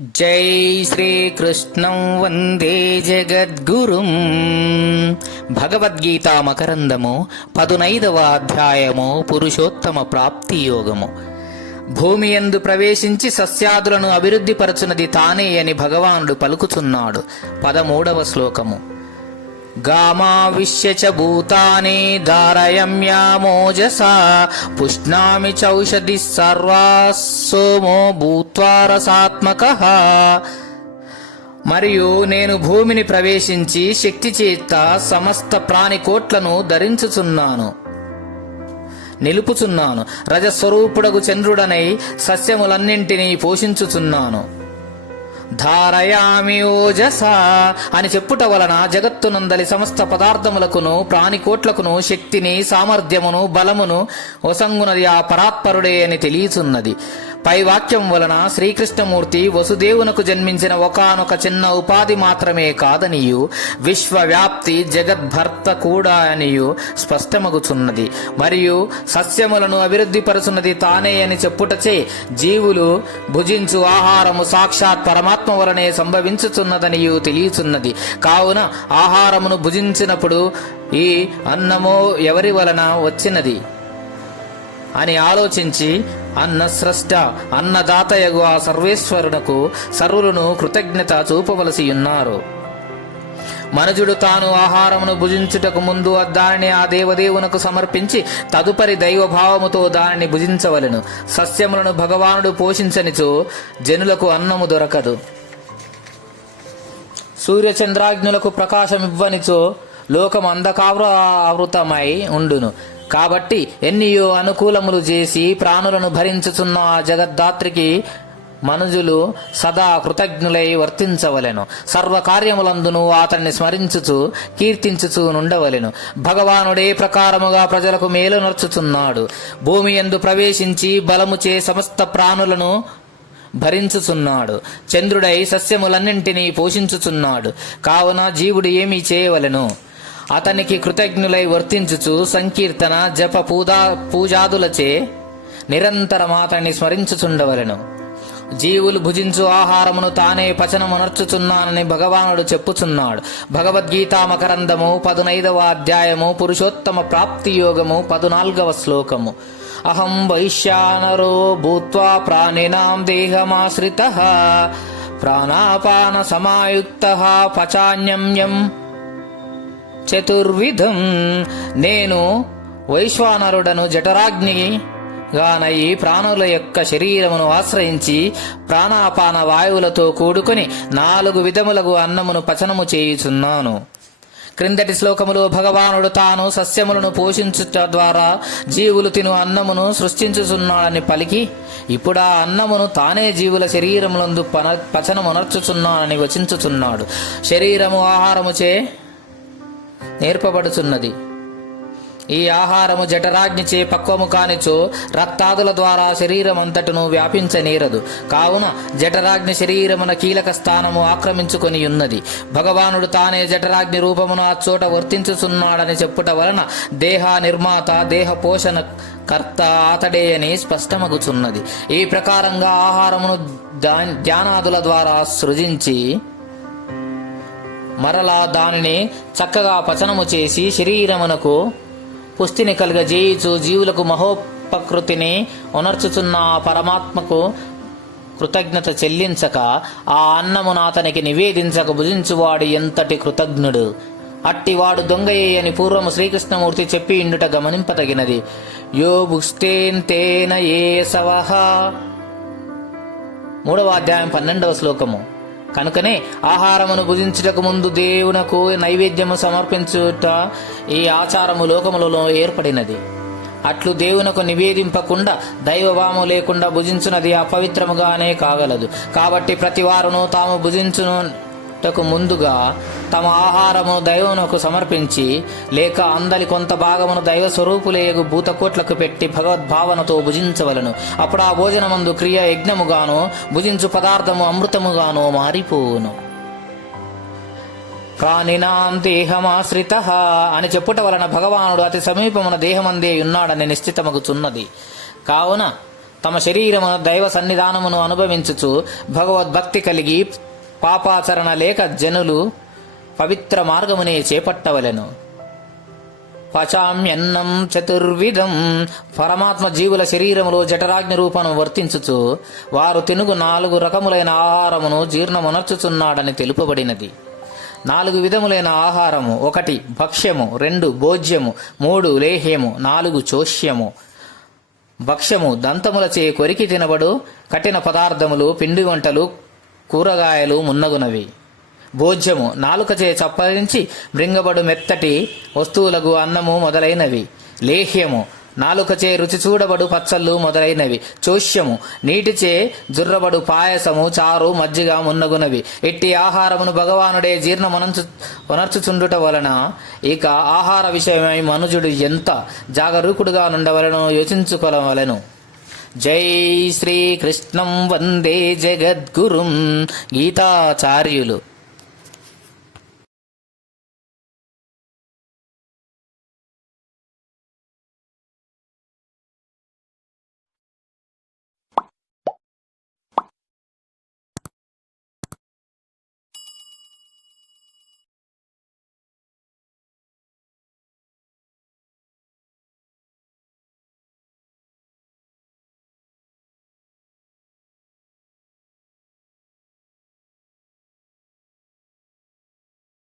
జై శ్రీకృష్ణం వందే జగద్గురుం. భగవద్గీత మకరందము 15వ అధ్యాయము పురుషోత్తమ ప్రాప్తి యోగము. భూమి యందు ప్రవేశించి సస్యాదులను అభివృద్ధిపరచునది తానే అని భగవానుడు పలుకుచున్నాడు. 13వ శ్లోకము. గామావిశ్య చ భూతాని ధారయమ్యామోజసా పుష్ణామి చౌషధి సర్వా సోమో భూత్వా రసాత్మకః. మరియు నేను భూమిని ప్రవేశించి శక్తి చేత సమస్త ప్రాణికోట్లను ధరించుచున్నాను, నిలుపుచున్నాను. రజస్వరూపుడగు చంద్రుడనై సస్యములన్నింటినీ పోషించుచున్నాను. ధారయామి ఓజసా అని చెప్పుట వలన జగత్తునందలి సమస్త పదార్థములకును ప్రాణికోట్లకును శక్తిని, సామర్థ్యమును, బలమును ఒసంగునది ఆ పరాత్పరుడే అని తెలియచున్నది. పై వాక్యం వలన శ్రీకృష్ణమూర్తి వసుదేవునకు జన్మించిన ఒకానొక చిన్న ఉపాధి మాత్రమే కాదనియు విశ్వవ్యాప్తి జగద్భర్త కూడా అనియు స్పష్టమగుచున్నది. మరియు సస్యములను అభివృద్ధిపరుచున్నది తానే అని చెప్పుటచే జీవులు భుజించు ఆహారము సాక్షాత్ పరమాత్మ వలనే సంభవించుచున్నదనియు తెలియచున్నది. కావున ఆహారమును భుజించినప్పుడు ఈ అన్నమో ఎవరి వలన వచ్చినది అని ఆలోచించి అన్నస్రష్ట అన్నదాతయగు ఆ సర్వేశ్వరునకు సర్వులను కృతజ్ఞత చూపవలసి ఉన్నారు. మనుజుడు తాను ఆహారమును భుజించుటకు ముందు దానిని ఆ దేవదేవునకు సమర్పించి తదుపరి దైవభావముతో దానిని భుజించవలెను. సస్యములను భగవానుడు పోషించనిచో జనులకు అన్నము దొరకదు. సూర్యచంద్రాగ్నులకు ప్రకాశమివ్వనిచో లోకం అంధకావృతమై ఉండును. కాబట్టి ఎన్నియో అనుకూలములు చేసి ప్రాణులను భరించుచున్న ఆ జగద్ధాత్రికి మనుజులు సదా కృతజ్ఞులై వర్తించవలెను. సర్వకార్యములందును అతన్ని స్మరించుచు కీర్తించుచు నుండవలెను. భగవానుడే ప్రకారముగా ప్రజలకు మేలు నర్చుచున్నాడు. భూమి యందు ప్రవేశించి బలముచే సమస్త ప్రాణులను భరించుచున్నాడు. చంద్రుడై సస్యములన్నింటినీ పోషించుచున్నాడు. కావున జీవుడు ఏమీ చేయవలెను? అతనికి కృతజ్ఞులై వర్తించుచు సంకీర్తన జప పూజాదులచే నిరంతరం అతన్ని స్మరించుచుండవలెను. జీవులు భుజించు ఆహారమును తానే పచనమునర్చుచున్నానని భగవానుడు చెప్పుచున్నాడు. భగవద్గీత మకరందము 15వ అధ్యాయము పురుషోత్తమ ప్రాప్తి యోగము 14వ శ్లోకము. అహం వైశ్యానరో భూత్వా ప్రాణినాం దేహమాశ్రితః ప్రాణాపాన సమాయుక్తః పచాన్యం చతుర్విధం. నేను వైశ్వానరుడను, జఠరాగ్ని గానయి ప్రాణుల యొక్క శరీరమును ఆశ్రయించి ప్రాణాపాన వాయువులతో కూడుకొని 4 విధములకు అన్నమును పచనము చేయుచున్నాను. క్రిందటి శ్లోకములో భగవానుడు తాను సస్యములను పోషించుట ద్వారా జీవులు తిను అన్నమును సృష్టించుచున్నాడని పలికి ఇప్పుడు ఆ అన్నమును తానే జీవుల శరీరములందు పచనమునర్చుచున్నానని వచించుచున్నాడు. శరీరము ఆహారముచే నేర్పబడుచున్నది. ఈ ఆహారము జఠరాగ్నిచే పక్వము కానిచో రక్తాదుల ద్వారా శరీరమంతటను వ్యాపించనేరదు. కావున జఠరాగ్ని శరీరమున కీలక స్థానము ఆక్రమించుకొని ఉన్నది. భగవానుడు తానే జఠరాగ్ని రూపమును ఆ చోట వర్తించుచున్నాడని చెప్పుట వలన దేహ నిర్మాత, దేహ పోషణ కర్త అతడే అని స్పష్టమగుచున్నది. ఈ ప్రకారంగా ఆహారమును ధ్యానాదుల ద్వారా సృజించి మరలా దానిని చక్కగా పచనము చేసి శరీరమునకు పుష్టిని కలుగజేయుచు జీవులకు మహోపకృతిని ఉనర్చుచున్న పరమాత్మకు కృతజ్ఞత చెల్లించక ఆ అన్నమును అతనికి నివేదించక భుజించువాడు ఎంతటి కృతజ్ఞుడు. అట్టివాడు దొంగయే అని పూర్వము శ్రీకృష్ణమూర్తి చెప్పి ఇండుట గమనింపతగినది. యో భుక్తేన ఏ సవహ 3వ అధ్యాయం 12వ శ్లోకము. కనుకనే ఆహారమును భుజించుటకు ముందు దేవునకు నైవేద్యము సమర్పించుట ఈ ఆచారము లోకములలో ఏర్పడినది. అట్లు దేవునకు నివేదింపకుండా దైవభావము లేకుండా భుజించున్నది అపవిత్రముగానే కాగలదు. కాబట్టి ప్రతివారును తాము భుజించుటకు ముందుగా తమ ఆహారము దైవమునకు సమర్పించి లేక అందలి కొంత భాగమును దైవ స్వరూపులేగు భూతకోట్లకు పెట్టి భగవద్భావనతో భుజించవలను. అప్పుడు ఆ భోజనమందు క్రియ యజ్ఞముగాను భుజించు పదార్థము అమృతముగాను మారిపోవును. ప్రాణినాం దేహమాశ్రితః అని చెప్పుట వలన భగవానుడు అతి సమీపమున దేహమందే ఉన్నాడని నిశ్చితమగుచున్నది. కావున తమ శరీరము దైవ సన్నిధానమును అనుభవించుచు భగవద్భక్తి కలిగి పాపాచరణ లేక జనులు పవిత్ర మార్గమునే చేపట్టవలెను. పచామ్యన్నం చతుర్విధం. పరమాత్మ జీవుల శరీరములో జఠరాగ్ని రూపను వర్తించుచు వారు తినుగు 4 రకములైన ఆహారమును జీర్ణమునర్చుచున్నాడని తెలుపబడినది. 4 విధములైన ఆహారము: 1 భక్ష్యము, 2 భోజ్యము, 3 లేహ్యము, 4 చోష్యము. భక్ష్యము దంతములచే కొరికి తినబడు కఠిన పదార్థములు, పిండి వంటలు, కూరగాయలు మున్నగునవి. భోజ్యము నాలుకచే చప్పరించి మృంగబడు మెత్తటి వస్తువులకు అన్నము మొదలైనవి. లేహ్యము నాలుకచే రుచి చూడబడు పచ్చళ్ళు మొదలైనవి. చోష్యము నీటిచే జుర్రబడు పాయసము, చారు, మజ్జిగ మున్నగునవి. ఎట్టి ఆహారమును భగవానుడే జీర్ణమునర్చుచుండుట వలన ఇక ఆహార విషయమై మనుజుడు ఎంత జాగరూకుడుగా నుండవలనో యోచించుకోవలెను. జై శ్రీకృష్ణం వందే జగద్గురుం. గీతాచార్యులు.